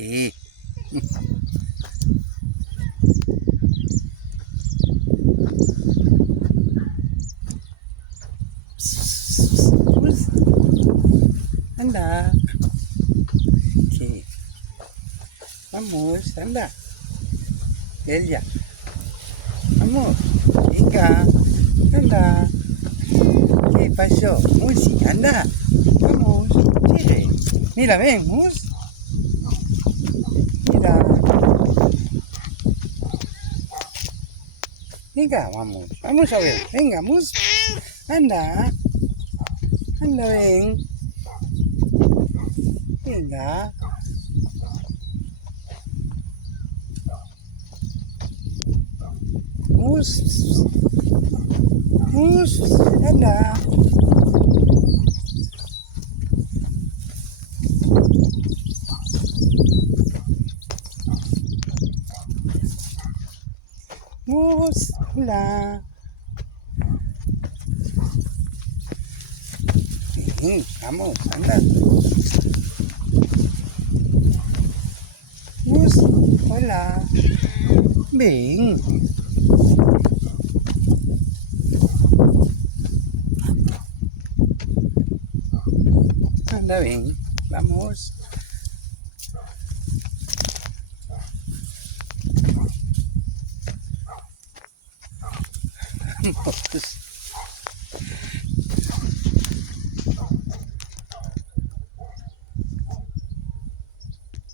Sí. Vamos. Anda. Sí. Vamos, anda. Ella. Vamos. Venga. Anda. ¿Qué pasó? Musi, anda. Vamos. Sigue. Mira, ven, Mus. Mira. Venga, vamos. Vamos a ver. Venga, Mus. Anda. Anda, ven. Venga. Mus. Mus. Anda. Mus. Hola. Vamos, anda. Mus. Hola. Ven. Anda, ven. Vamos. Vamos.